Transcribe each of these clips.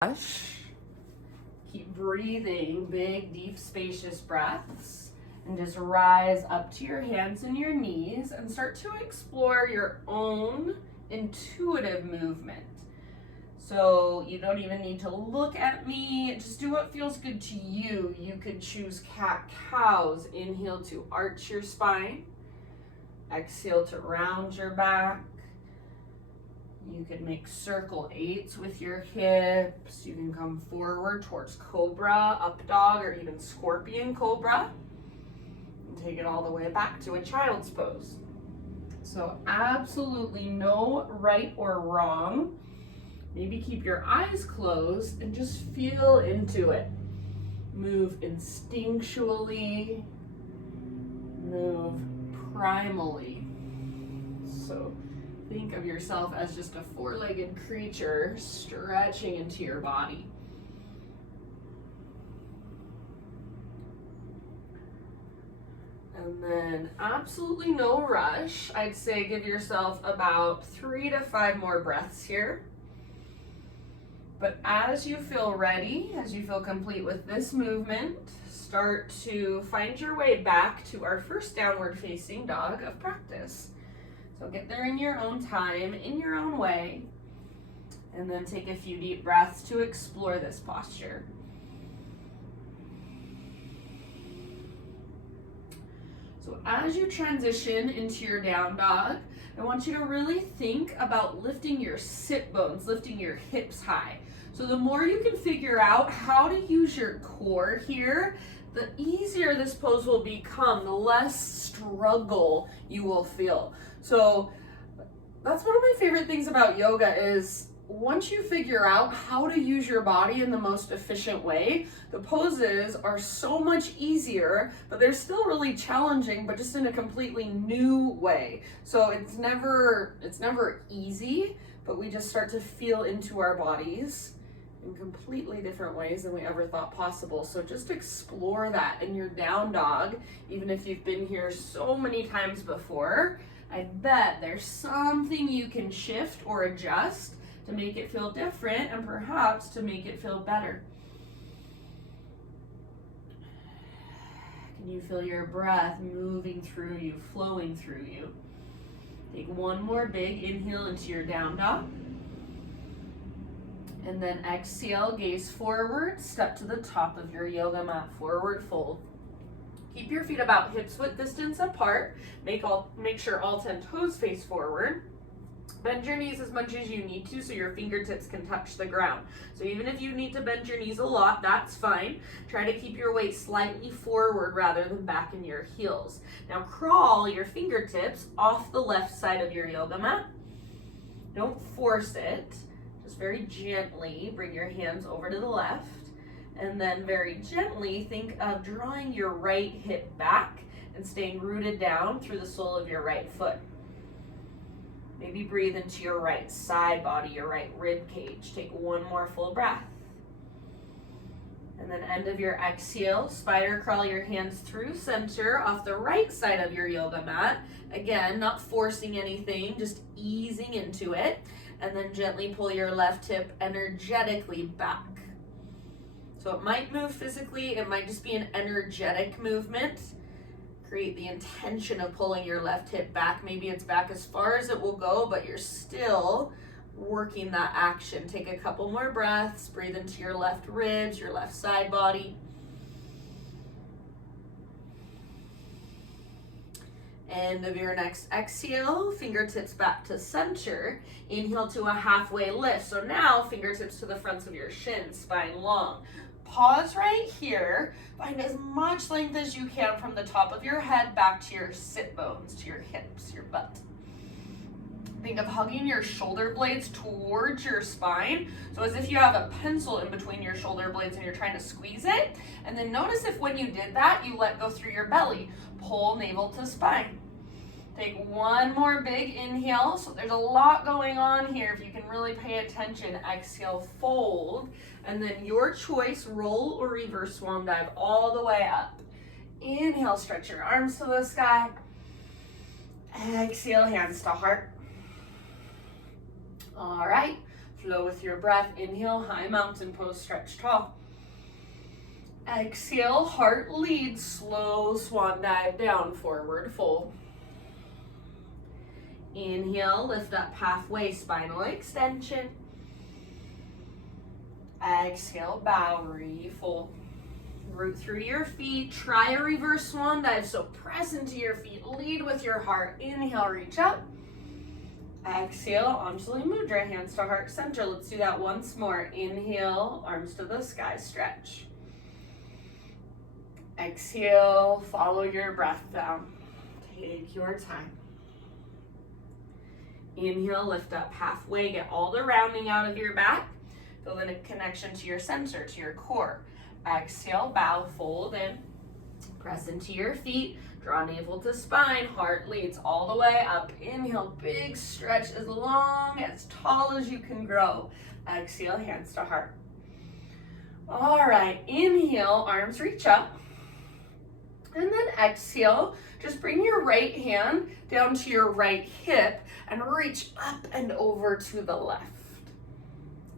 Keep breathing big, deep, spacious breaths, and just rise up to your hands and your knees and start to explore your own intuitive movement. So you don't even need to look at me, just do what feels good to you. You could choose cat-cows. Inhale to arch your spine, exhale to round your back. You could make circle 8s with your hips. You can come forward towards cobra, up dog, or even scorpion cobra. And take it all the way back to a child's pose. So absolutely no right or wrong. Maybe keep your eyes closed and just feel into it. Move instinctually, move primally. So think of yourself as just a four-legged creature stretching into your body. And then absolutely no rush. I'd say give yourself about 3 to 5 more breaths here. But as you feel ready, as you feel complete with this movement, start to find your way back to our first downward facing dog of practice. So get there in your own time, in your own way, and then take a few deep breaths to explore this posture. So as you transition into your down dog, I want you to really think about lifting your sit bones, lifting your hips high. So the more you can figure out how to use your core here, the easier this pose will become, the less struggle you will feel. So that's one of my favorite things about yoga is once you figure out how to use your body in the most efficient way, the poses are so much easier, but they're still really challenging, but just in a completely new way. So it's never easy, but we just start to feel into our bodies in completely different ways than we ever thought possible. So just explore that in your down dog, even if you've been here so many times before. I bet there's something you can shift or adjust to make it feel different and perhaps to make it feel better. Can you feel your breath moving through you, flowing through you? Take one more big inhale into your down dog. And then exhale, gaze forward, step to the top of your yoga mat, forward fold. Keep your feet about hip-width distance apart. Make sure all 10 toes face forward. Bend your knees as much as you need to so your fingertips can touch the ground. So even if you need to bend your knees a lot, that's fine. Try to keep your weight slightly forward rather than back in your heels. Now crawl your fingertips off the left side of your yoga mat. Don't force it. Just very gently bring your hands over to the left. And then very gently think of drawing your right hip back and staying rooted down through the sole of your right foot. Maybe breathe into your right side body, your right rib cage. Take one more full breath. And then end of your exhale, spider crawl your hands through center off the right side of your yoga mat. Again, not forcing anything, just easing into it. And then gently pull your left hip energetically back. So it might move physically, it might just be an energetic movement. Create the intention of pulling your left hip back. Maybe it's back as far as it will go, but you're still working that action. Take a couple more breaths, breathe into your left ribs, your left side body. End of your next exhale, fingertips back to center. Inhale to a halfway lift. So now fingertips to the fronts of your shins, spine long. Pause right here. Find as much length as you can from the top of your head back to your sit bones, to your hips, your butt. Think of hugging your shoulder blades towards your spine. So as if you have a pencil in between your shoulder blades and you're trying to squeeze it. And then notice if when you did that, you let go through your belly. Pull navel to spine. Take one more big inhale. So there's a lot going on here. If you can really pay attention, exhale, fold. And then your choice, roll or reverse swan dive all the way up. Inhale, stretch your arms to the sky. Exhale, hands to heart. All right, Flow with your breath. Inhale, high mountain pose, stretch tall. Exhale, heart lead, slow swan dive down, forward fold. Inhale, lift up halfway, spinal extension. Exhale, bow, refold. Root through your feet, try a reverse swan dive, so press into your feet, lead with your heart. Inhale, reach up. Exhale, Anjali Mudra, hands to heart center. Let's do that once more. Inhale, arms to the sky, stretch. Exhale, follow your breath down. Take your time. Inhale, lift up halfway, get all the rounding out of your back. Feel the connection to your center, to your core. Exhale, bow, fold in. Press into your feet. Draw navel to spine, heart leads all the way up. Inhale, big stretch as long, as tall as you can grow. Exhale, hands to heart. All right, inhale, arms reach up. And then exhale, just bring your right hand down to your right hip and reach up and over to the left.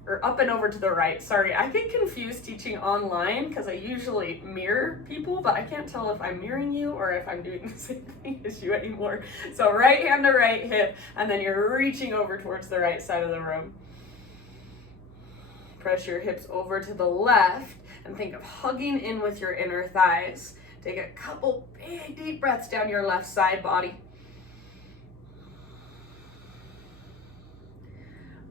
Or up and over to the right. Sorry, I get confused teaching online because I usually mirror people, but I can't tell if I'm mirroring you or if I'm doing the same thing as you anymore. So right hand to right hip, and then you're reaching over towards the right side of the room. Press your hips over to the left and think of hugging in with your inner thighs. Take a couple big deep breaths down your left side body.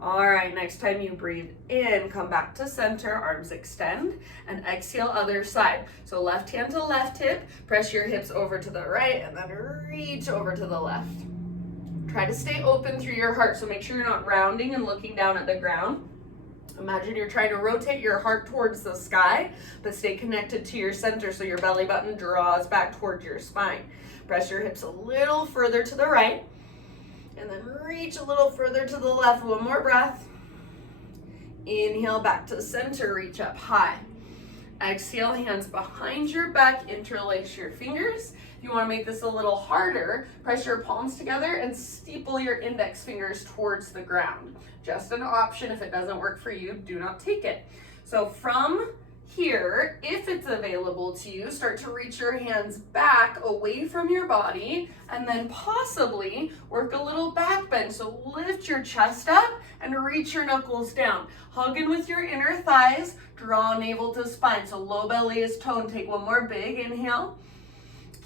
All right, next time you breathe in, come back to center, arms extend, and exhale, other side. So left hand to left hip, press your hips over to the right, and then reach over to the left. Try to stay open through your heart, so make sure you're not rounding and looking down at the ground. Imagine you're trying to rotate your heart towards the sky, but stay connected to your center so your belly button draws back towards your spine. Press your hips a little further to the right. And then reach a little further to the left. One more breath. Inhale, back to center, reach up high. Exhale, hands behind your back, interlace your fingers. If you want to make this a little harder, press your palms together and steeple your index fingers towards the ground. Just an option. If it doesn't work for you, do not take it. So from here, if it's available to you, start to reach your hands back away from your body and then possibly work a little back bend. So lift your chest up and reach your knuckles down. Hug in with your inner thighs, draw navel to spine. So low belly is toned. Take one more big inhale.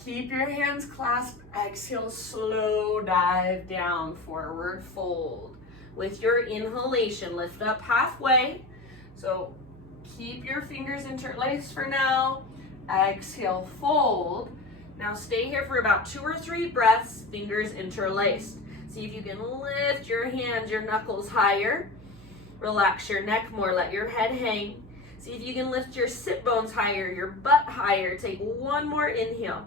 Keep your hands clasped. Exhale, slow dive down, forward fold. With your inhalation, lift up halfway. So keep your fingers interlaced for now. Exhale, fold. Now stay here for about 2 or 3 breaths, fingers interlaced. See if you can lift your hands, your knuckles higher. Relax your neck more, let your head hang. See if you can lift your sit bones higher, your butt higher. Take one more inhale.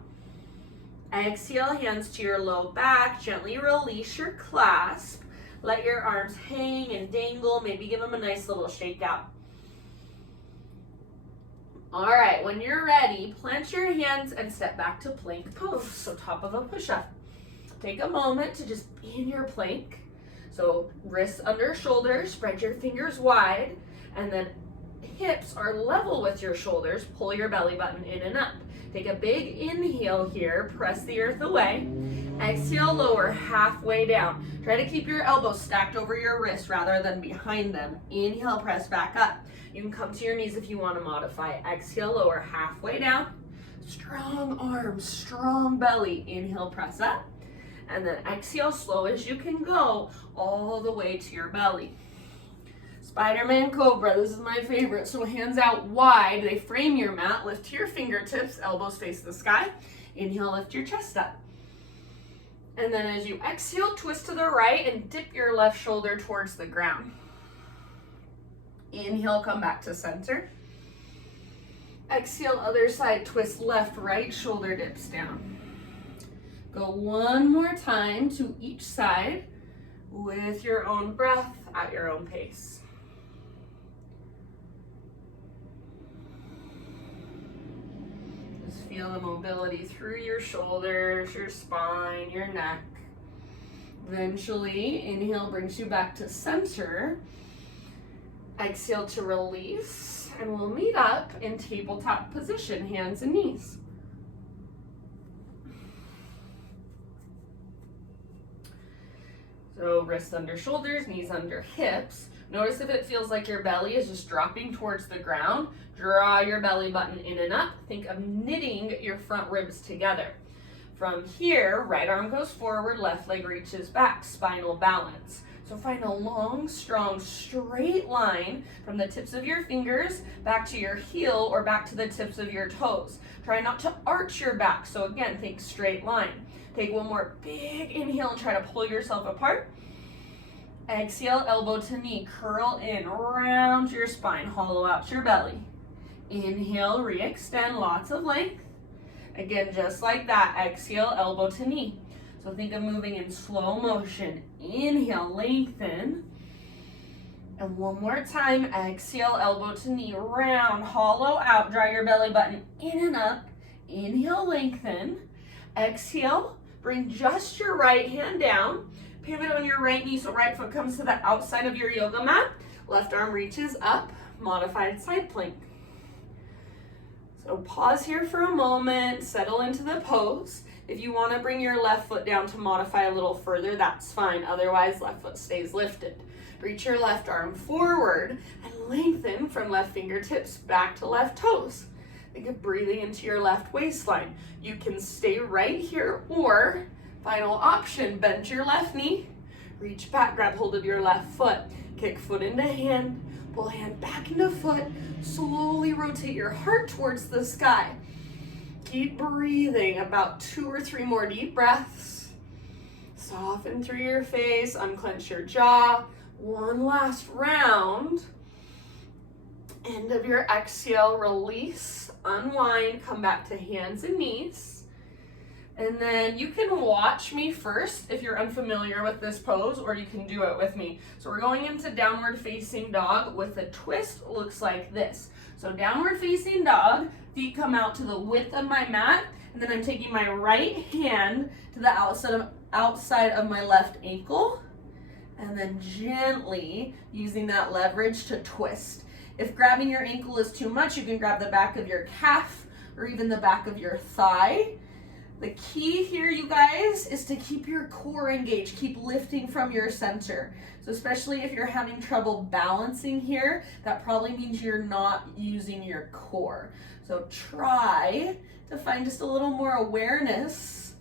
Exhale, hands to your low back. Gently release your clasp. Let your arms hang and dangle. Maybe give them a nice little shake out. All right, when you're ready, plant your hands and step back to plank pose. So top of a push-up. Take a moment to just be in your plank. So wrists under shoulders, spread your fingers wide, and then hips are level with your shoulders. Pull your belly button in and up. Take a big inhale here, press the earth away. Exhale, lower halfway down. Try to keep your elbows stacked over your wrists rather than behind them. Inhale, press back up. You can come to your knees if you want to modify. Exhale, lower halfway down. Strong arms, strong belly. Inhale, press up. And then exhale, slow as you can go, all the way to your belly. Spiderman Cobra, this is my favorite. So hands out wide, they frame your mat. Lift to your fingertips, elbows face the sky. Inhale, lift your chest up. And then as you exhale, twist to the right and dip your left shoulder towards the ground. Inhale, come back to center. Exhale, other side, twist left, right shoulder dips down. Go one more time to each side with your own breath at your own pace. Just feel the mobility through your shoulders, your spine, your neck. Eventually, inhale brings you back to center. Exhale to release, and we'll meet up in tabletop position, hands and knees. So wrists under shoulders, knees under hips. Notice if it feels like your belly is just dropping towards the ground. Draw your belly button in and up. Think of knitting your front ribs together. From here, right arm goes forward, left leg reaches back, spinal balance. So find a long, strong, straight line from the tips of your fingers back to your heel or back to the tips of your toes. Try not to arch your back. So again, think straight line. Take one more big inhale and try to pull yourself apart. Exhale, elbow to knee, curl in, round your spine, hollow out your belly. Inhale, re-extend, lots of length. Again, just like that, exhale, elbow to knee. So think of moving in slow motion. Inhale, lengthen. And one more time, exhale, elbow to knee, round, hollow out, draw your belly button in and up. Inhale, lengthen. Exhale, bring just your right hand down. Pivot on your right knee so right foot comes to the outside of your yoga mat. Left arm reaches up, modified side plank. So pause here for a moment, settle into the pose. If you want to bring your left foot down to modify a little further, that's fine. Otherwise, left foot stays lifted. Reach your left arm forward and lengthen from left fingertips back to left toes. Think of breathing into your left waistline. You can stay right here, or final option, bend your left knee, reach back, grab hold of your left foot, kick foot into hand, pull hand back into foot, slowly rotate your heart towards the sky. Keep breathing, about 2 or 3 more deep breaths. Soften through your face, unclench your jaw. One last round. End of your exhale, release, unwind, come back to hands and knees. And then you can watch me first if you're unfamiliar with this pose, or you can do it with me. So we're going into downward facing dog with a twist, looks like this. So downward facing dog, feet come out to the width of my mat, and then I'm taking my right hand to the outside of my left ankle, and then gently using that leverage to twist. If grabbing your ankle is too much, you can grab the back of your calf or even the back of your thigh. The key here, you guys, is to keep your core engaged, keep lifting from your center. So especially if you're having trouble balancing here, that probably means you're not using your core. So try to find just a little more awareness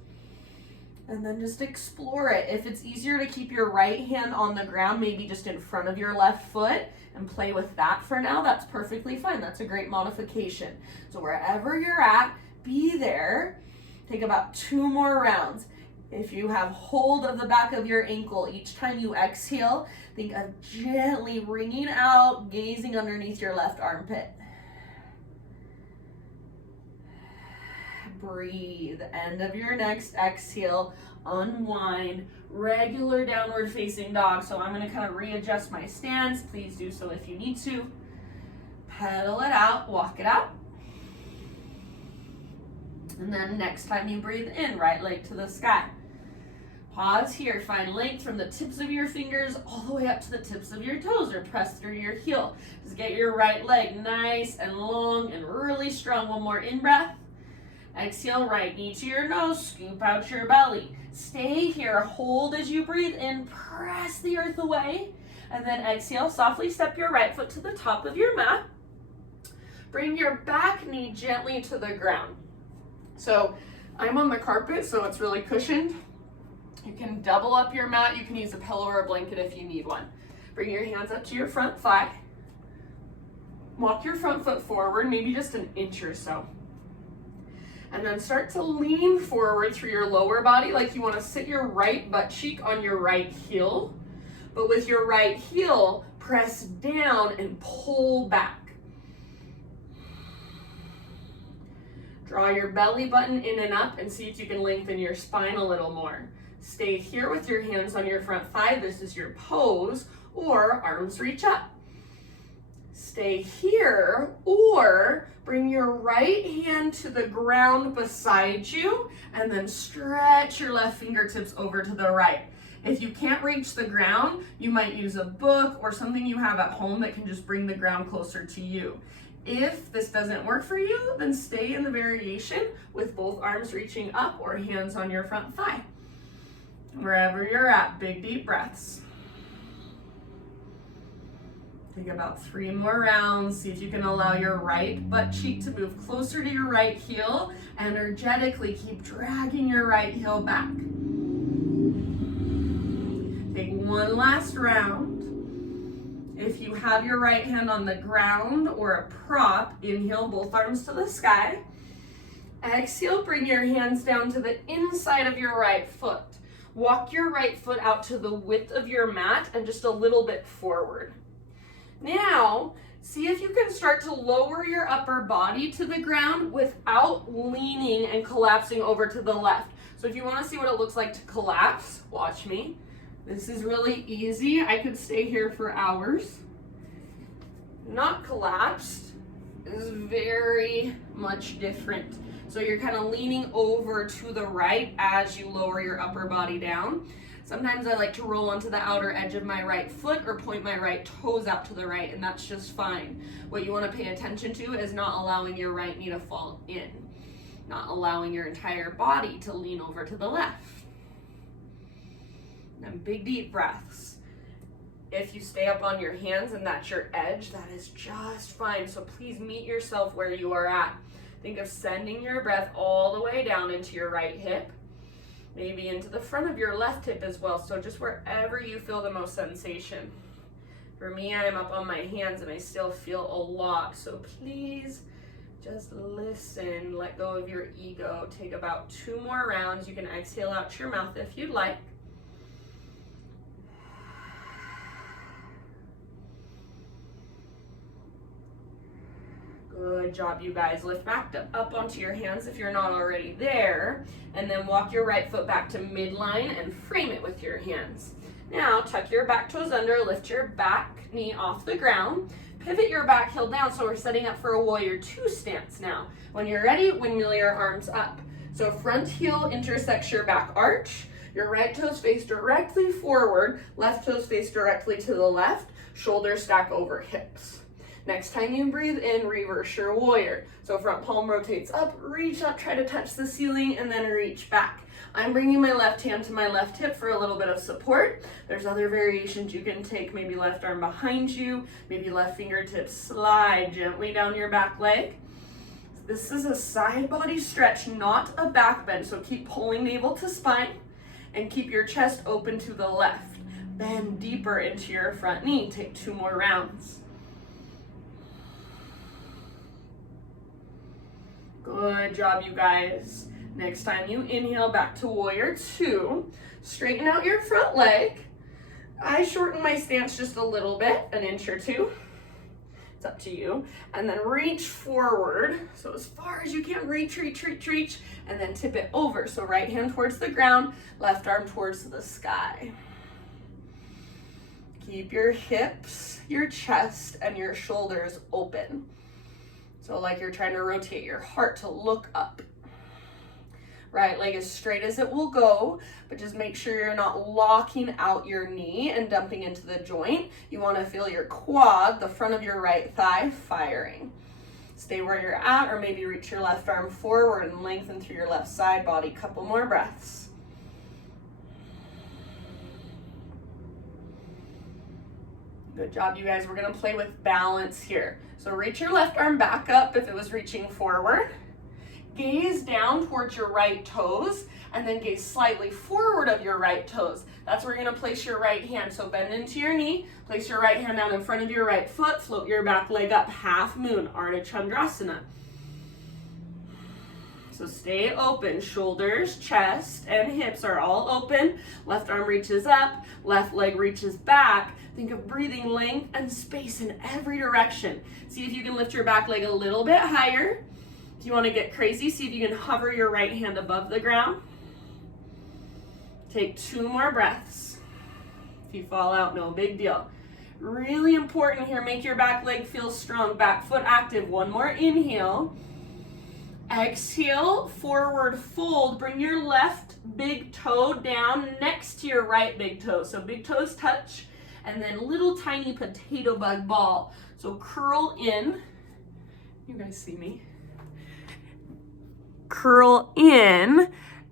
and then just explore it. If it's easier to keep your right hand on the ground, maybe just in front of your left foot, and play with that for now, that's perfectly fine. That's a great modification. So wherever you're at, be there. Take about 2 more rounds. If you have hold of the back of your ankle, each time you exhale, think of gently wringing out, gazing underneath your left armpit. Breathe. End of your next exhale, unwind, regular downward facing dog. So I'm going to kind of readjust my stance. Please do so if you need to. Pedal it out, walk it out. And then next time you breathe in, right leg to the sky. Pause here, find length from the tips of your fingers all the way up to the tips of your toes, or press through your heel. Just get your right leg nice and long and really strong. One more in breath. Exhale, right knee to your nose, scoop out your belly. Stay here, hold as you breathe in, press the earth away. And then exhale, softly step your right foot to the top of your mat. Bring your back knee gently to the ground. So I'm on the carpet, so it's really cushioned. You can double up your mat. You can use a pillow or a blanket if you need one. Bring your hands up to your front thigh. Walk your front foot forward, maybe just an inch or so. And then start to lean forward through your lower body like you want to sit your right butt cheek on your right heel. But with your right heel, press down and pull back. Draw your belly button in and up and see if you can lengthen your spine a little more. Stay here with your hands on your front thigh. This is your pose, or arms reach up. Stay here, or bring your right hand to the ground beside you and then stretch your left fingertips over to the right. If you can't reach the ground, you might use a book or something you have at home that can just bring the ground closer to you. If this doesn't work for you, then stay in the variation with both arms reaching up or hands on your front thigh. Wherever you're at, big deep breaths. Take about 3 more rounds. See if you can allow your right butt cheek to move closer to your right heel. Energetically keep dragging your right heel back. Take one last round. If you have your right hand on the ground or a prop, inhale both arms to the sky. Exhale, bring your hands down to the inside of your right foot. Walk your right foot out to the width of your mat and just a little bit forward. Now, see if you can start to lower your upper body to the ground without leaning and collapsing over to the left. So if you want to see what it looks like to collapse, watch me. This is really easy. I could stay here for hours. Not collapsed is very much different. So you're kind of leaning over to the right as you lower your upper body down. Sometimes I like to roll onto the outer edge of my right foot or point my right toes out to the right, and that's just fine. What you want to pay attention to is not allowing your right knee to fall in, not allowing your entire body to lean over to the left. And big deep breaths. If you stay up on your hands and that's your edge, that is just fine. So please meet yourself where you are at. Think of sending your breath all the way down into your right hip. Maybe into the front of your left hip as well. So just wherever you feel the most sensation. For me, I'm up on my hands and I still feel a lot. So please just listen, let go of your ego. Take about 2 more rounds. You can exhale out your mouth if you'd like. Good job, you guys. Lift back up onto your hands if you're not already there, and then walk your right foot back to midline and frame it with your hands. Now, tuck your back toes under, lift your back knee off the ground, pivot your back heel down, so we're setting up for a warrior 2 stance now. When you're ready, windmill your arms up. So front heel intersects your back arch, your right toes face directly forward, left toes face directly to the left, shoulders stack over hips. Next time you breathe in, reverse your warrior. So front palm rotates up, reach up, try to touch the ceiling, and then reach back. I'm bringing my left hand to my left hip for a little bit of support. There's other variations you can take, maybe left arm behind you, maybe left fingertips slide gently down your back leg. This is a side body stretch, not a back bend, so keep pulling navel to spine and keep your chest open to the left. Bend deeper into your front knee. Take 2 more rounds. Good job, you guys. Next time you inhale back to warrior 2, straighten out your front leg. I shorten my stance just a little bit, 1 inch or 2. It's up to you. And then reach forward. So as far as you can, reach, and then tip it over. So right hand towards the ground, left arm towards the sky. Keep your hips, your chest, and your shoulders open. So like you're trying to rotate your heart to look up. Right leg as straight as it will go, but just make sure you're not locking out your knee and dumping into the joint. You want to feel your quad, the front of your right thigh, firing. Stay where you're at, or maybe reach your left arm forward and lengthen through your left side body. Couple more breaths. Good job, you guys. We're going to play with balance here. So reach your left arm back up if it was reaching forward. Gaze down towards your right toes, and then gaze slightly forward of your right toes. That's where you're going to place your right hand. So bend into your knee, place your right hand down in front of your right foot, float your back leg up, half moon, Ardha Chandrasana. So stay open, shoulders, chest, and hips are all open. Left arm reaches up, left leg reaches back. Think of breathing length and space in every direction. See if you can lift your back leg a little bit higher. If you want to get crazy, see if you can hover your right hand above the ground. Take 2 more breaths. If you fall out, no big deal. Really important here, make your back leg feel strong, back foot active. 1 more inhale. Exhale, forward fold. Bring your left big toe down next to your right big toe. So big toes touch, and then little tiny potato bug ball. So curl in. You guys see me? Curl in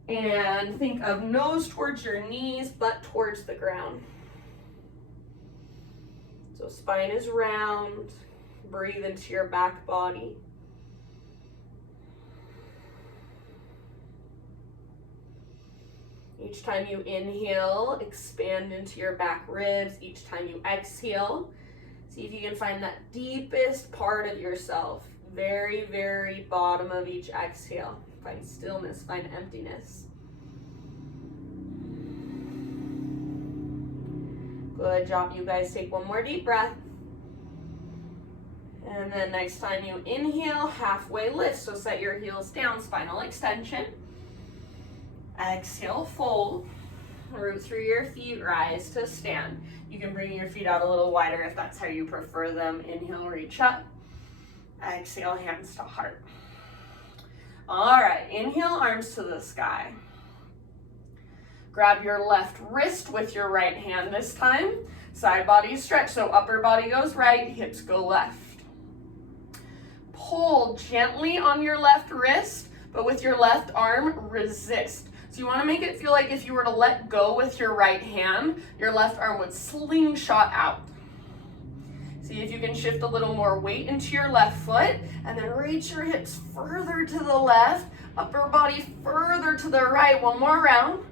and think of nose towards your knees, butt towards the ground. So spine is round. Breathe into your back body. Each time you inhale, expand into your back ribs. Each time you exhale, see if you can find that deepest part of yourself. Very, very bottom of each exhale. Find stillness, find emptiness. Good job, you guys. Take one more deep breath. And then next time you inhale, halfway lift. So set your heels down, spinal extension. Exhale, fold. Root through your feet, rise to stand. You can bring your feet out a little wider if that's how you prefer them. Inhale, reach up. Exhale, hands to heart. All right, inhale, arms to the sky. Grab your left wrist with your right hand this time. Side body stretch, so upper body goes right, hips go left. Pull gently on your left wrist, but with your left arm, resist. So you want to make it feel like if you were to let go with your right hand, your left arm would slingshot out. See if you can shift a little more weight into your left foot, and then reach your hips further to the left, upper body further to the right. One more round.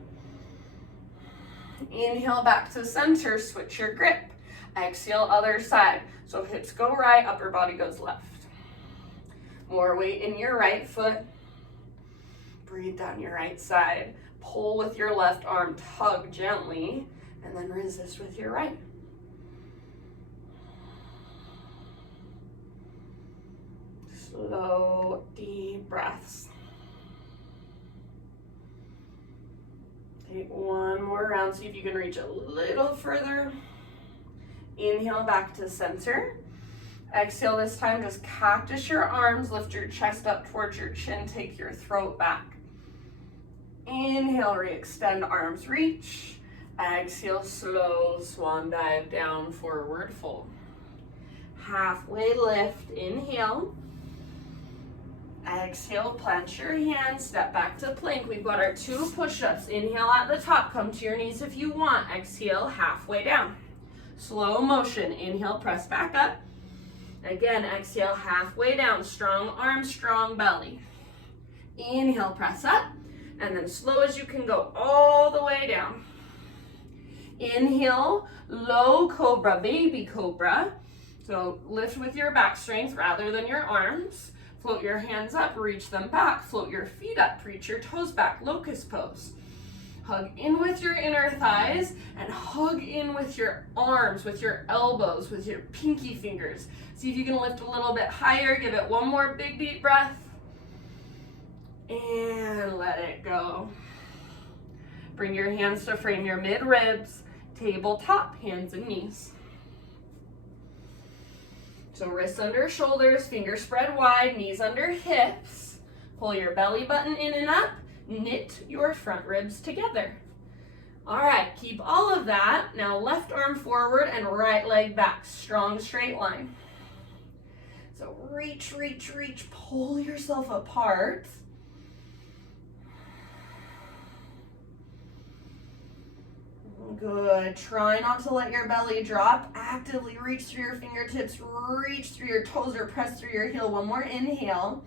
Inhale back to center, switch your grip. Exhale, other side. So hips go right, upper body goes left. More weight in your right foot. Breathe down your right side. Pull with your left arm, tug gently, and then resist with your right. Slow, deep breaths. Take one more round, see if you can reach a little further. Inhale back to center. Exhale this time, just cactus your arms, lift your chest up towards your chin, take your throat back. Inhale, re-extend arms, reach. Exhale, slow swan dive down, forward fold. Halfway lift, inhale. Exhale, plant your hands, step back to plank. We've got our 2 push-ups. Inhale at the top, come to your knees if you want. Exhale, halfway down. Slow motion, inhale, press back up. Again, exhale, halfway down. Strong arms, strong belly. Inhale, press up. And then slow as you can go all the way down. Inhale, low cobra, baby cobra. So lift with your back strength rather than your arms. Float your hands up, reach them back. Float your feet up, reach your toes back, locust pose. Hug in with your inner thighs and hug in with your arms, with your elbows, with your pinky fingers. See if you can lift a little bit higher. Give it one more big deep breath. And let it go. Bring your hands to frame your mid-ribs, tabletop, hands and knees. So wrists under shoulders, fingers spread wide, knees under hips. Pull your belly button in and up. Knit your front ribs together. All right, keep all of that. Now left arm forward and right leg back. Strong straight line. So reach, reach, reach. Pull yourself apart. Good. Try not to let your belly drop. Actively reach through your fingertips, reach through your toes or press through your heel. One more inhale.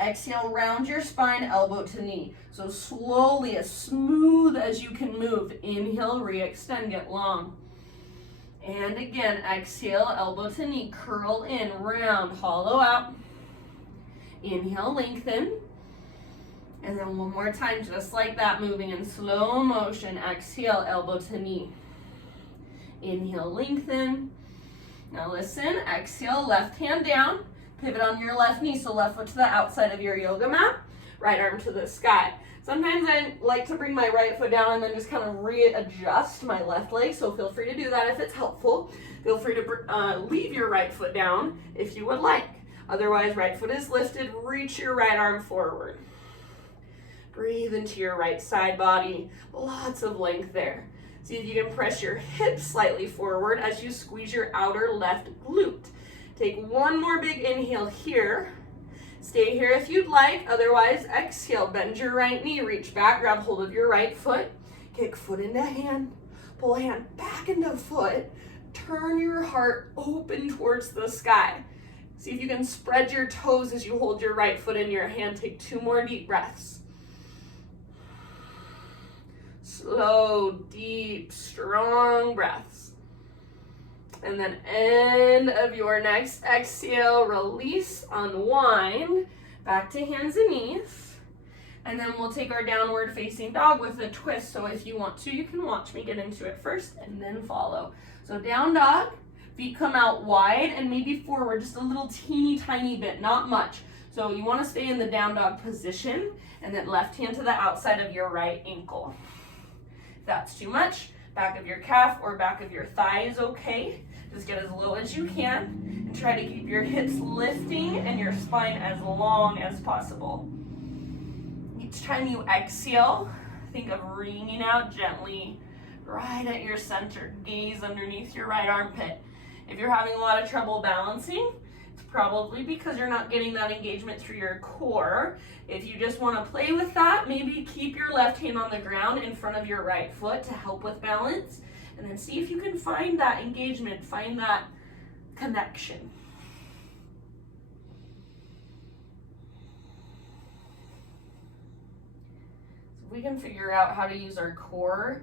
Exhale, round your spine, elbow to knee. So slowly, as smooth as you can move. Inhale, re-extend, get long. And again, exhale, elbow to knee, curl in, round, hollow out. Inhale, lengthen. And then one more time, just like that, moving in slow motion. Exhale, elbow to knee. Inhale, lengthen. Now listen, exhale, left hand down. Pivot on your left knee, so left foot to the outside of your yoga mat. Right arm to the sky. Sometimes I like to bring my right foot down and then just kind of readjust my left leg, so feel free to do that if it's helpful. Feel free to leave your right foot down if you would like. Otherwise, right foot is lifted, reach your right arm forward. Breathe into your right side body, lots of length there. See if you can press your hips slightly forward as you squeeze your outer left glute. Take one more big inhale here. Stay here if you'd like, otherwise exhale, bend your right knee, reach back, grab hold of your right foot, kick foot into hand, pull hand back into foot, turn your heart open towards the sky. See if you can spread your toes as you hold your right foot in your hand. Take 2 more deep breaths. Slow, deep, strong breaths. And then end of your next exhale, release, unwind, back to hands and knees. And then we'll take our downward facing dog with a twist. So if you want to, you can watch me get into it first and then follow. So down dog, feet come out wide and maybe forward just a little teeny tiny bit, not much. So you want to stay in the down dog position and then left hand to the outside of your right ankle. If that's too much, back of your calf or back of your thigh is okay. Just get as low as you can and try to keep your hips lifting and your spine as long as possible. Each time you exhale, think of wringing out gently right at your center. Gaze underneath your right armpit. If you're having a lot of trouble balancing, it's probably because you're not getting that engagement through your core. If you just want to play with that, maybe keep your left hand on the ground in front of your right foot to help with balance. And then see if you can find that engagement, find that connection. So if we can figure out how to use our core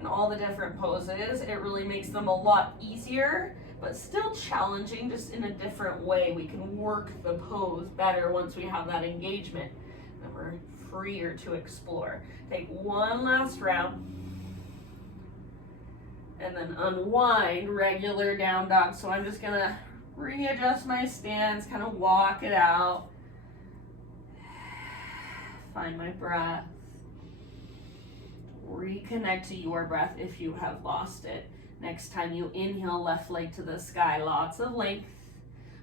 in all the different poses, it really makes them a lot easier, but still challenging, just in a different way. We can work the pose better once we have that engagement, and we're freer to explore. Take one last round. And then unwind, regular down dog. So I'm just gonna readjust my stance, kind of walk it out. Find my breath. Reconnect to your breath if you have lost it. Next time you inhale, left leg to the sky, lots of length.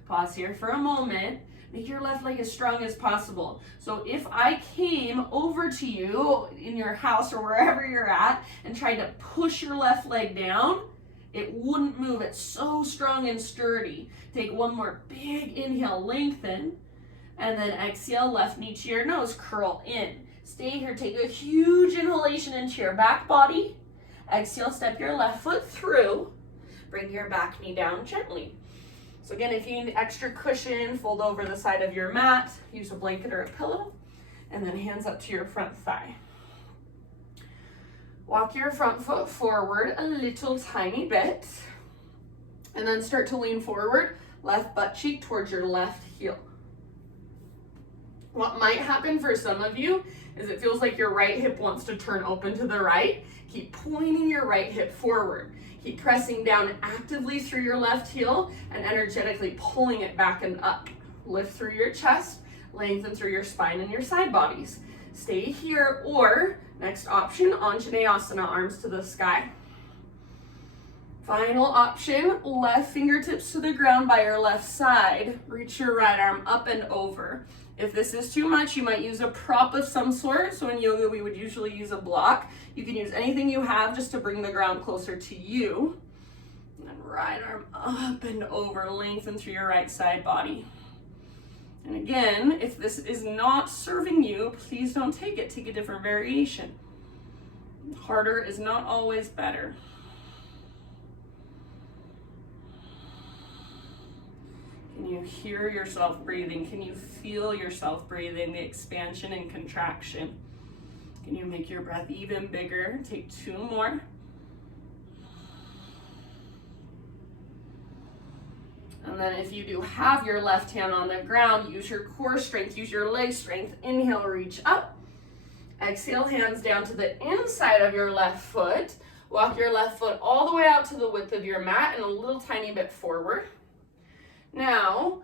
Pause here for a moment. Make your left leg as strong as possible. So if I came over to you in your house or wherever you're at and tried to push your left leg down, it wouldn't move. It's so strong and sturdy. Take one more big inhale, lengthen, and then exhale, left knee to your nose, curl in. Stay here, take a huge inhalation into your back body. Exhale, step your left foot through. Bring your back knee down gently. So again, if you need extra cushion, fold over the side of your mat, use a blanket or a pillow, and then hands up to your front thigh. Walk your front foot forward a little tiny bit, and then start to lean forward, left butt cheek towards your left heel. What might happen for some of you is it feels like your right hip wants to turn open to the right. Keep pointing your right hip forward. Keep pressing down actively through your left heel and energetically pulling it back and up. Lift through your chest, lengthen through your spine and your side bodies. Stay here, or next option, Anjaneyasana, arms to the sky. Final option, left fingertips to the ground by your left side. Reach your right arm up and over. If this is too much, you might use a prop of some sort. So in yoga, we would usually use a block. You can use anything you have just to bring the ground closer to you. And then right arm up and over, lengthen through your right side body. And again, if this is not serving you, please don't take it. Take a different variation. Harder is not always better. Can you hear yourself breathing? Can you feel yourself breathing, the expansion and contraction? Can you make your breath even bigger? Take 2 more. And then if you do have your left hand on the ground, use your core strength, use your leg strength. Inhale, reach up. Exhale, hands down to the inside of your left foot. Walk your left foot all the way out to the width of your mat and a little tiny bit forward. Now,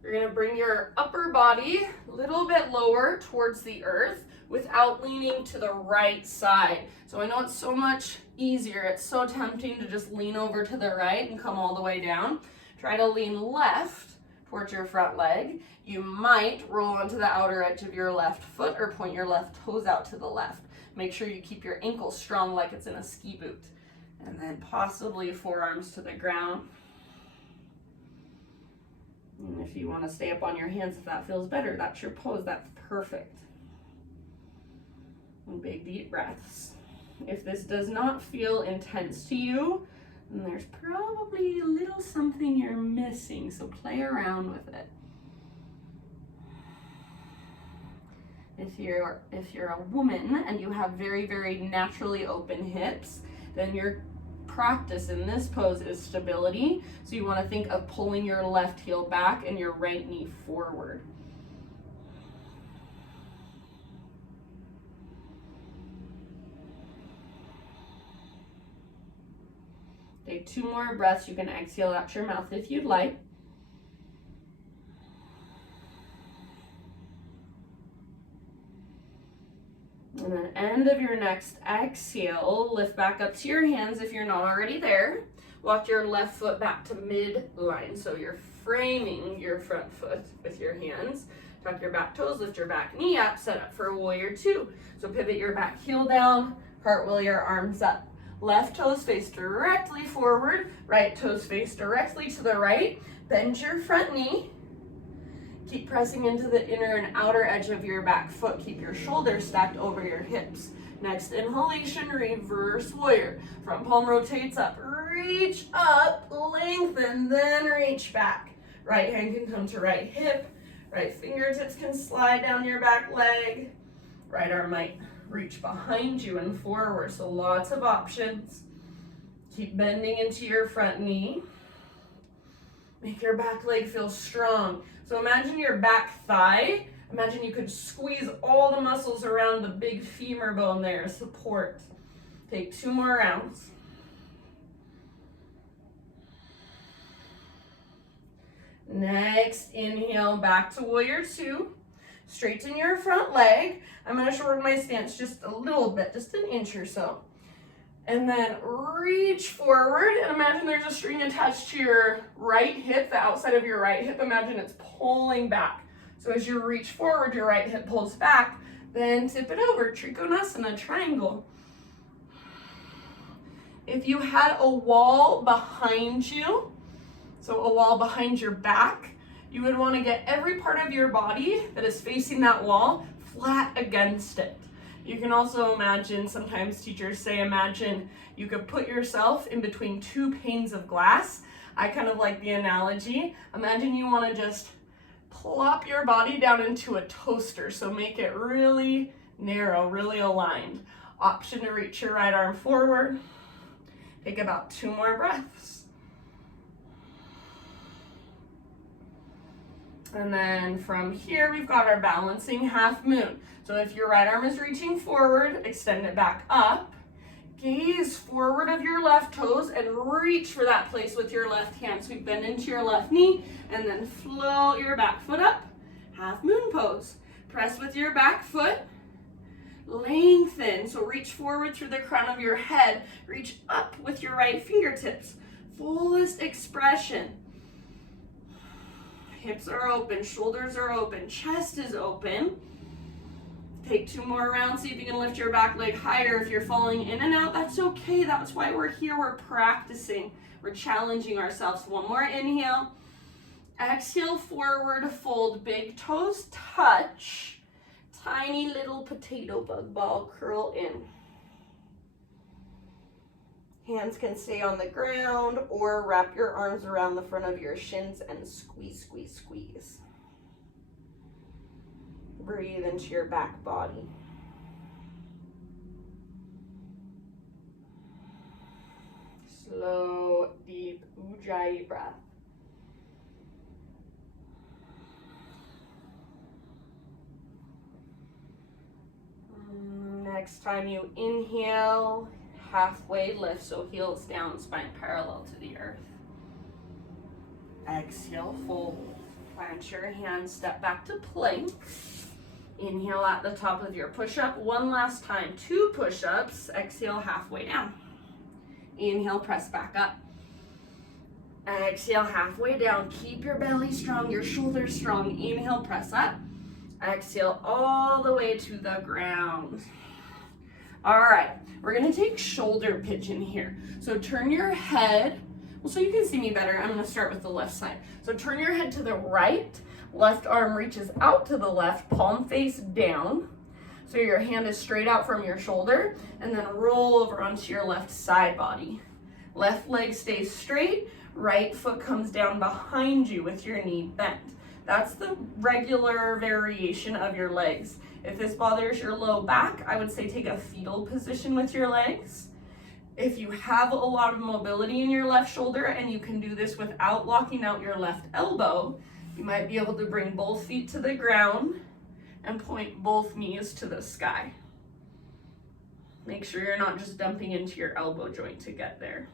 you're going to bring your upper body a little bit lower towards the earth without leaning to the right side. So I know it's so much easier. It's so tempting to just lean over to the right and come all the way down. Try to lean left towards your front leg. You might roll onto the outer edge of your left foot or point your left toes out to the left. Make sure you keep your ankle strong like it's in a ski boot. And then possibly forearms to the ground. And if you want to stay up on your hands, if that feels better, that's your pose, that's perfect. And big deep breaths. If this does not feel intense to you, then there's probably a little something you're missing, so play around with it. If you're a woman and you have very, very naturally open hips, then your practice in this pose is stability. So you want to think of pulling your left heel back and your right knee forward. Take 2 more breaths. You can exhale out your mouth if you'd like. And then end of your next exhale, lift back up to your hands if you're not already there. Walk your left foot back to midline. So you're framing your front foot with your hands. Tuck your back toes, lift your back knee up, set up for warrior 2. So pivot your back heel down, cartwheel your arms up. Left toes face directly forward, right toes face directly to the right. Bend your front knee. Keep pressing into the inner and outer edge of your back foot. Keep your shoulders stacked over your hips. Next inhalation, reverse warrior. Front palm rotates up. Reach up, lengthen, then reach back. Right hand can come to right hip. Right fingertips can slide down your back leg. Right arm might reach behind you and forward, so lots of options. Keep bending into your front knee. Make your back leg feel strong. So imagine your back thigh. Imagine you could squeeze all the muscles around the big femur bone there, support. Take 2 more rounds. Next, inhale back to warrior 2. Straighten your front leg. I'm going to shorten my stance just a little bit, just an inch or so. And then reach forward and imagine there's a string attached to your right hip, the outside of your right hip. Imagine it's pulling back. So as you reach forward, your right hip pulls back. Then tip it over, Trikonasana, triangle. If you had a wall behind you, so a wall behind your back, you would want to get every part of your body that is facing that wall flat against it. You can also imagine, sometimes teachers say, imagine you could put yourself in between 2 panes of glass. I kind of like the analogy. Imagine you want to just plop your body down into a toaster, so make it really narrow, really aligned. Option to reach your right arm forward. Take about 2 more breaths. And then from here, we've got our balancing half moon. So if your right arm is reaching forward, extend it back up. Gaze forward of your left toes and reach for that place with your left hand. So you bend into your left knee and then float your back foot up. Half moon pose. Press with your back foot. Lengthen. So reach forward through the crown of your head. Reach up with your right fingertips. Fullest expression. Hips are open, shoulders are open, chest is open. Take 2 more rounds, see if you can lift your back leg higher. If you're falling in and out, that's okay. That's why we're here, we're practicing. We're challenging ourselves. 1 more inhale. Exhale, forward fold, big toes touch. Tiny little potato bug ball, curl in. Hands can stay on the ground or wrap your arms around the front of your shins and squeeze, squeeze, squeeze. Breathe into your back body. Slow, deep Ujjayi breath. Next time you inhale, halfway lift, so heels down, spine parallel to the earth. Exhale, fold. Plant your hands, step back to plank. Inhale at the top of your push-up. 1 last time, 2 push-ups. Exhale, halfway down. Inhale, press back up. Exhale, halfway down. Keep your belly strong, your shoulders strong. Inhale, press up. Exhale, all the way to the ground. All right, we're gonna take shoulder pigeon here. So turn your head, well, so you can see me better, I'm gonna start with the left side. So turn your head to the right, left arm reaches out to the left, palm face down. So your hand is straight out from your shoulder, and then roll over onto your left side body. Left leg stays straight, right foot comes down behind you with your knee bent. That's the regular variation of your legs. If this bothers your low back, I would say take a fetal position with your legs. If you have a lot of mobility in your left shoulder and you can do this without locking out your left elbow, you might be able to bring both feet to the ground and point both knees to the sky. Make sure you're not just dumping into your elbow joint to get there.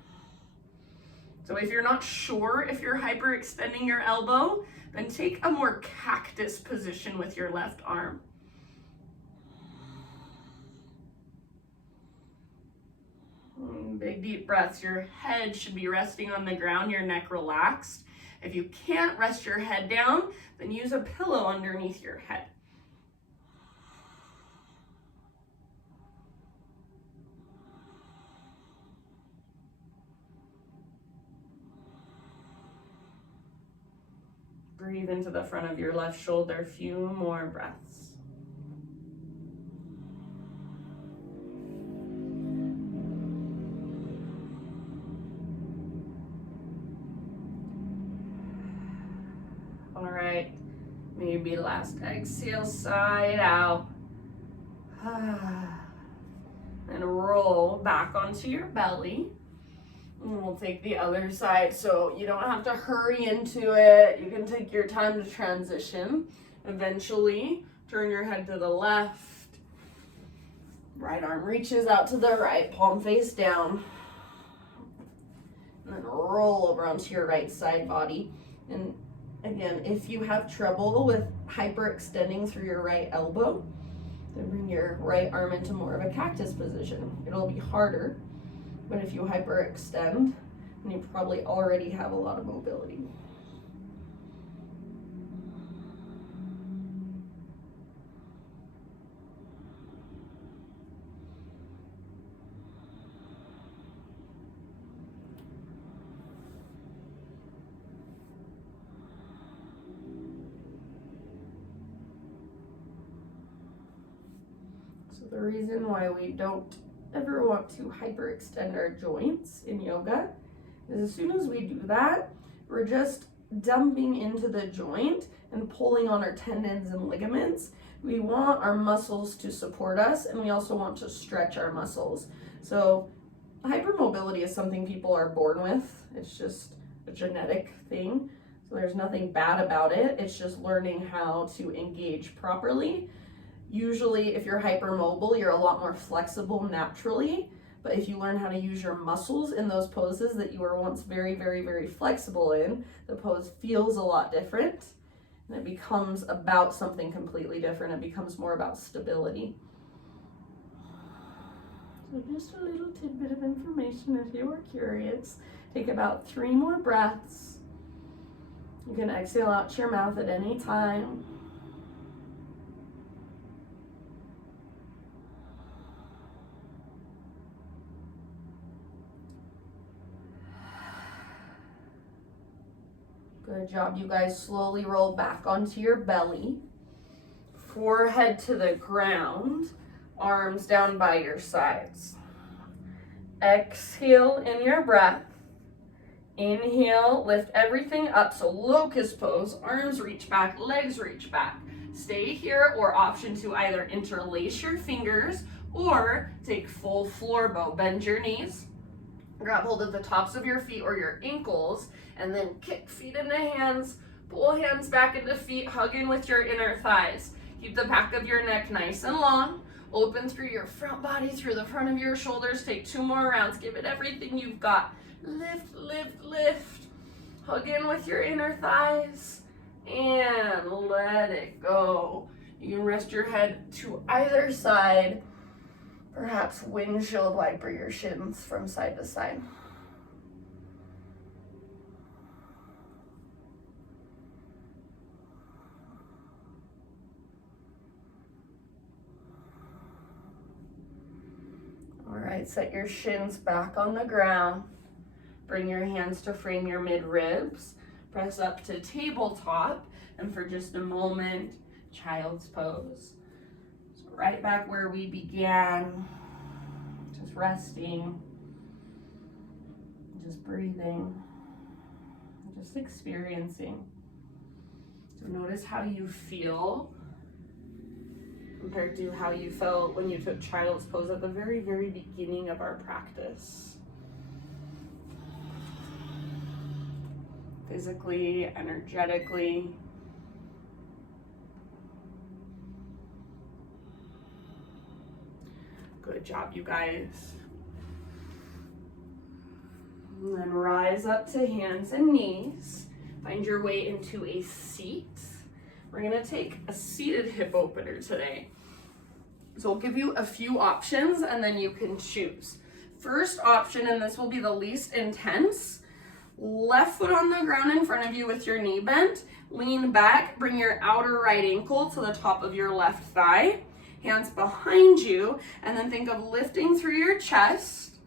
So if you're not sure if you're hyperextending your elbow, then take a more cactus position with your left arm. Big deep breaths. Your head should be resting on the ground, your neck relaxed. If you can't rest your head down, then use a pillow underneath your head. Breathe into the front of your left shoulder, a few more breaths. All right, maybe last exhale, side out. And roll back onto your belly. And we'll take the other side, so you don't have to hurry into it. You can take your time to transition. Eventually, turn your head to the left. Right arm reaches out to the right, palm face down. And then roll over onto your right side body. And again, if you have trouble with hyperextending through your right elbow, then bring your right arm into more of a cactus position. It'll be harder. But if you hyperextend, then you probably already have a lot of mobility. So the reason why we don't ever want to hyperextend our joints in yoga is as soon as we do that, we're just dumping into the joint and pulling on our tendons and ligaments. We want our muscles to support us, and we also want to stretch our muscles. So hypermobility is something people are born with. It's just a genetic thing. So there's nothing bad about it. It's just learning how to engage properly. Usually, if you're hypermobile, you're a lot more flexible naturally. But if you learn how to use your muscles in those poses that you were once very, very, very flexible in, the pose feels a lot different. And it becomes about something completely different. It becomes more about stability. So just a little tidbit of information if you were curious. Take about 3 more breaths. You can exhale out your mouth at any time. Good job, you guys. Slowly roll back onto your belly. Forehead to the ground. Arms down by your sides. Exhale in your breath. Inhale, lift everything up. So locust pose, arms reach back, legs reach back. Stay here, or option to either interlace your fingers or take full floor bow. Bend your knees. Grab hold of the tops of your feet or your ankles, and then kick feet into hands, pull hands back into feet, hug in with your inner thighs. Keep the back of your neck nice and long. Open through your front body, through the front of your shoulders. Take 2 more rounds. Give it everything you've got. Lift, lift, lift. Hug in with your inner thighs and let it go. You can rest your head to either side. Perhaps windshield wiper your shins from side to side. right, set your shins back on the ground. Bring your hands to frame your mid-ribs. Press up to tabletop, and for just a moment, child's pose. So right back where we began, just resting, just breathing, just experiencing. So notice how you feel compared to how you felt when you took child's pose at the very, very beginning of our practice. Physically, energetically. Good job, you guys. And then rise up to hands and knees. Find your way into a seat. We're gonna take a seated hip opener today. So I'll give you a few options and then you can choose. First option, and this will be the least intense, left foot on the ground in front of you with your knee bent. Lean back, bring your outer right ankle to the top of your left thigh. Hands behind you, and then think of lifting through your chest.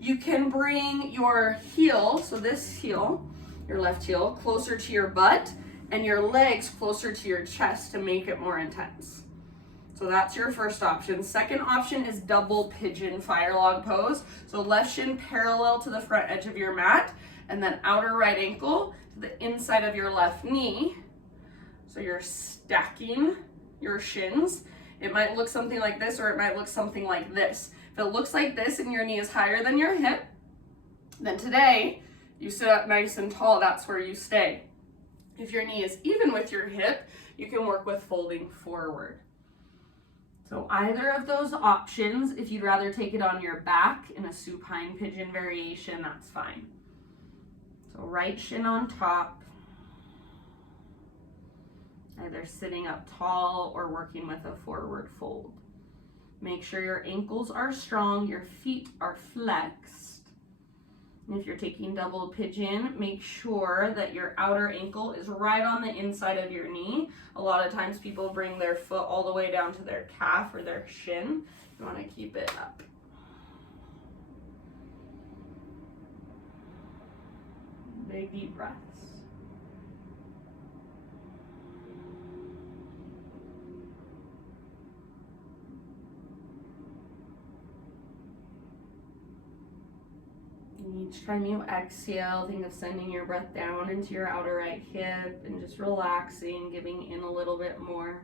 You can bring your heel, so this heel, your left heel, closer to your butt, and your legs closer to your chest to make it more intense. So that's your first option. Second option is double pigeon fire log pose. So left shin parallel to the front edge of your mat, and then outer right ankle to the inside of your left knee. So you're stacking your shins. It might look something like this, or it might look something like this. If it looks like this and your knee is higher than your hip, then today you sit up nice and tall, that's where you stay. If your knee is even with your hip, you can work with folding forward. So either of those options, if you'd rather take it on your back in a supine pigeon variation, that's fine. So right shin on top, either sitting up tall or working with a forward fold. Make sure your ankles are strong, your feet are flexed. And if you're taking double pigeon, make sure that your outer ankle is right on the inside of your knee. A lot of times people bring their foot all the way down to their calf or their shin. You want to keep it up. Big deep breaths. Each time you exhale, think of sending your breath down into your outer right hip and just relaxing, giving in a little bit more.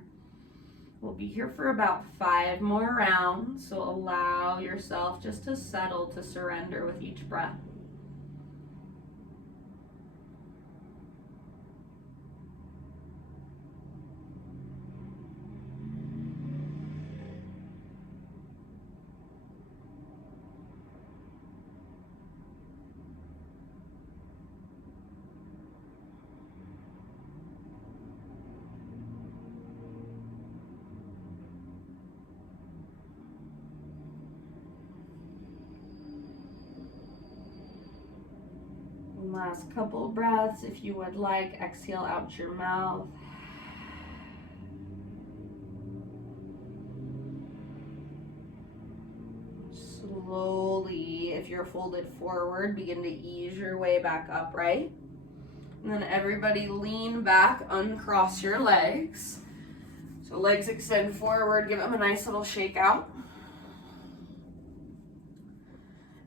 We'll be here for about 5 more rounds, so allow yourself just to settle, to surrender with each breath. Last couple breaths, if you would like, exhale out your mouth. Slowly, if you're folded forward, begin to ease your way back upright. And then everybody lean back, uncross your legs. So legs extend forward, give them a nice little shake out.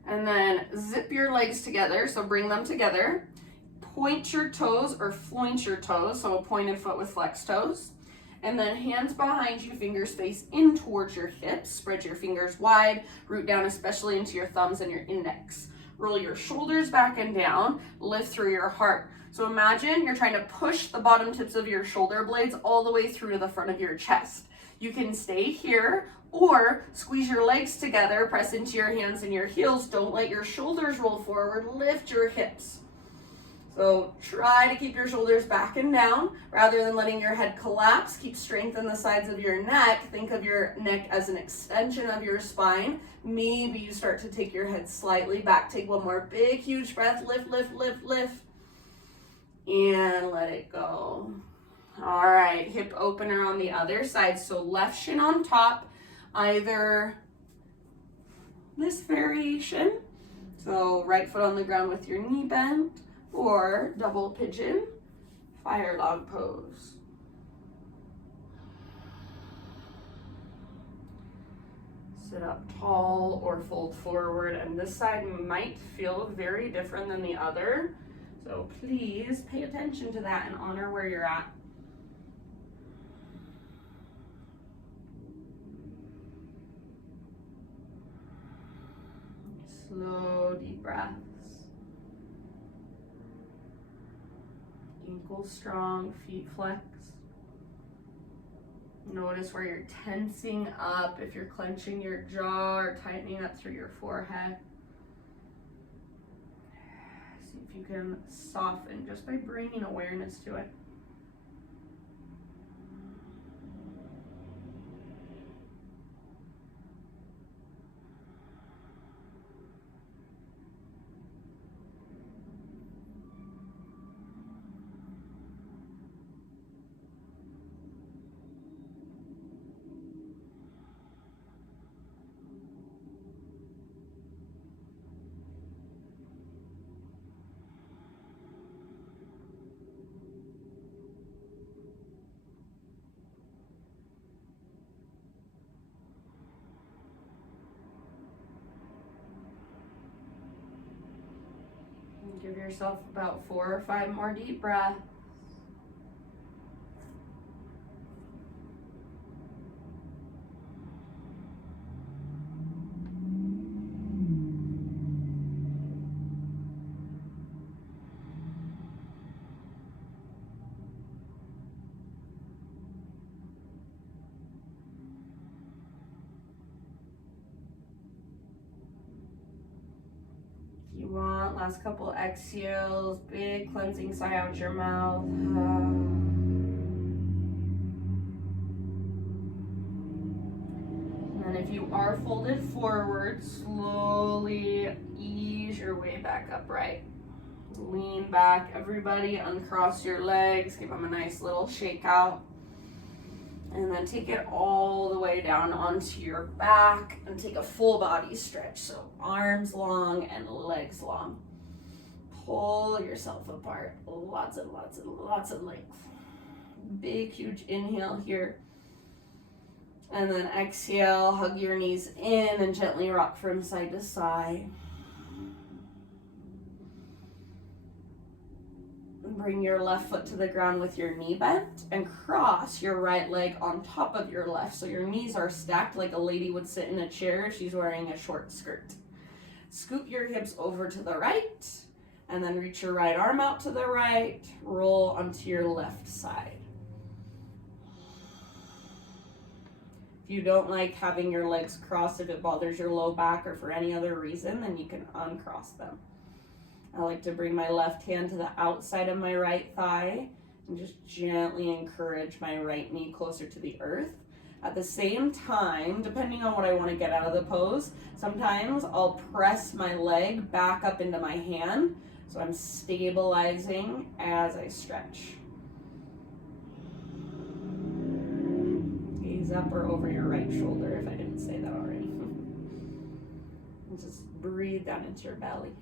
And then zip your legs together, so bring them together. Point your toes or floint your toes, so a pointed foot with flexed toes. And then hands behind you, fingers face in towards your hips. Spread your fingers wide, root down especially into your thumbs and your index. Roll your shoulders back and down, lift through your heart. So imagine you're trying to push the bottom tips of your shoulder blades all the way through to the front of your chest. You can stay here or squeeze your legs together, press into your hands and your heels. Don't let your shoulders roll forward, lift your hips. So try to keep your shoulders back and down rather than letting your head collapse. Keep strength in the sides of your neck. Think of your neck as an extension of your spine. Maybe you start to take your head slightly back. Take one more big, huge breath. Lift, lift, lift, lift. And let it go. All right, hip opener on the other side. So left shin on top, either this variation. So right foot on the ground with your knee bent, or double pigeon, fire log pose. Sit up tall or fold forward, and this side might feel very different than the other. So please pay attention to that and honor where you're at. Slow, deep breaths. Ankles strong, feet flex. Notice where you're tensing up, if you're clenching your jaw or tightening up through your forehead. See if you can soften just by bringing awareness to it. Give yourself about 4 or 5 more deep breaths. You want last couple exhales, big cleansing sigh out your mouth. And then if you are folded forward, slowly ease your way back upright. Lean back, everybody, uncross your legs, give them a nice little shake out. And then take it all the way down onto your back and take a full body stretch. So arms long and legs long. Pull yourself apart. Lots and lots and lots of length. Big, huge inhale here. And then exhale, hug your knees in and gently rock from side to side. Bring your left foot to the ground with your knee bent and cross your right leg on top of your left. So your knees are stacked like a lady would sit in a chair if she's wearing a short skirt. Scoop your hips over to the right and then reach your right arm out to the right. Roll onto your left side. If you don't like having your legs crossed, if it bothers your low back or for any other reason, then you can uncross them. I like to bring my left hand to the outside of my right thigh and just gently encourage my right knee closer to the earth. At the same time, depending on what I want to get out of the pose, sometimes I'll press my leg back up into my hand, so I'm stabilizing as I stretch. Gaze up or over your right shoulder if I didn't say that already. And just breathe down into your belly.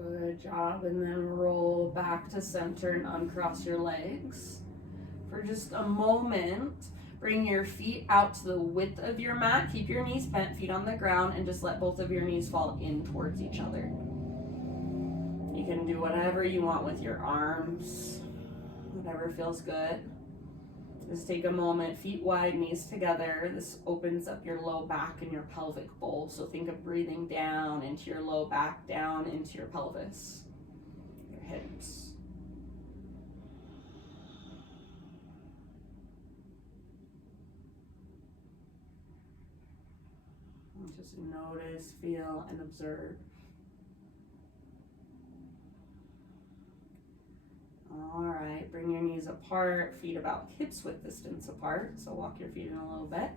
Good job, and then roll back to center and uncross your legs. For just a moment, bring your feet out to the width of your mat. Keep your knees bent, feet on the ground, and just let both of your knees fall in towards each other. You can do whatever you want with your arms, whatever feels good. Just take a moment, feet wide, knees together. This opens up your low back and your pelvic bowl. So think of breathing down into your low back, down into your pelvis, your hips. Just notice, feel, and observe. All right, bring your knees apart, feet about hips width distance apart. So walk your feet in a little bit.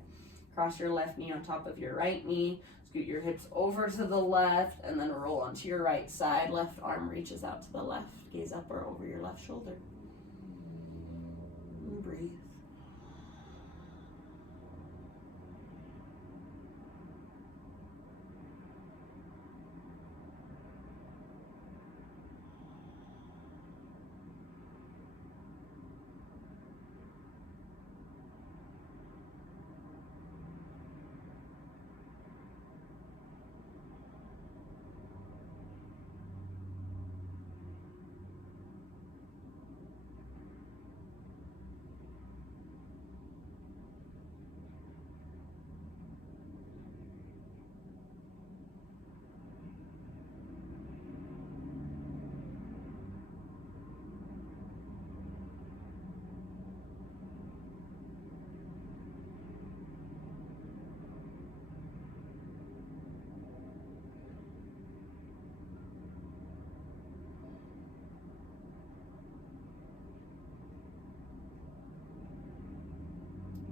Cross your left knee on top of your right knee. Scoot your hips over to the left and then roll onto your right side. Left arm reaches out to the left. Gaze up or over your left shoulder. And breathe.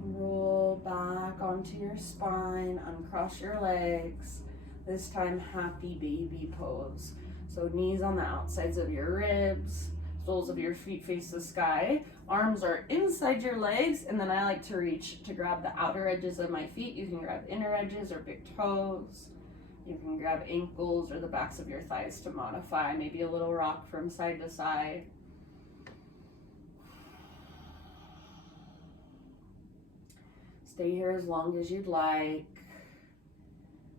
Roll back onto your spine, uncross your legs. This time, happy baby pose. So knees on the outsides of your ribs, soles of your feet face the sky. Arms are inside your legs, and then I like to reach to grab the outer edges of my feet. You can grab inner edges or big toes. You can grab ankles or the backs of your thighs to modify, maybe a little rock from side to side. Stay here as long as you'd like.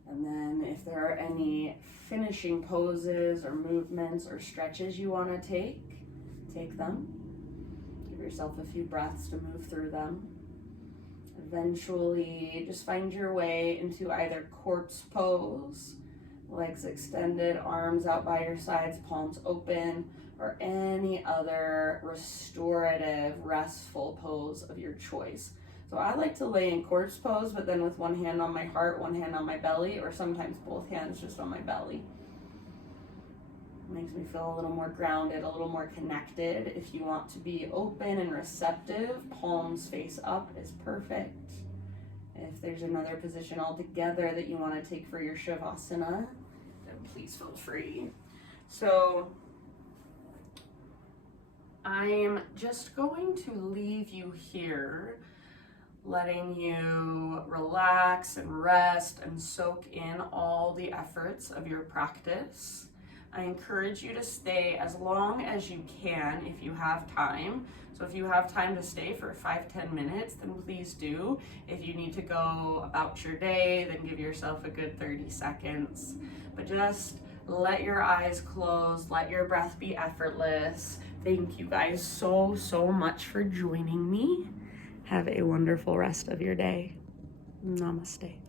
And then if there are any finishing poses or movements or stretches you want to take them. Give yourself a few breaths to move through them. Eventually, just find your way into either corpse pose, legs extended, arms out by your sides, palms open, or any other restorative, restful pose of your choice. So I like to lay in corpse pose, but then with one hand on my heart, one hand on my belly, or sometimes both hands just on my belly. It makes me feel a little more grounded, a little more connected. If you want to be open and receptive, palms face up is perfect. If there's another position altogether that you want to take for your Shavasana, then please feel free. So I'm just going to leave you here, letting you relax and rest and soak in all the efforts of your practice. I encourage you to stay as long as you can if you have time. So if you have time to stay for 5-10 minutes, then please do. If you need to go about your day, then give yourself a good 30 seconds. But just let your eyes close, let your breath be effortless. Thank you guys so much for joining me. Have a wonderful rest of your day. Namaste.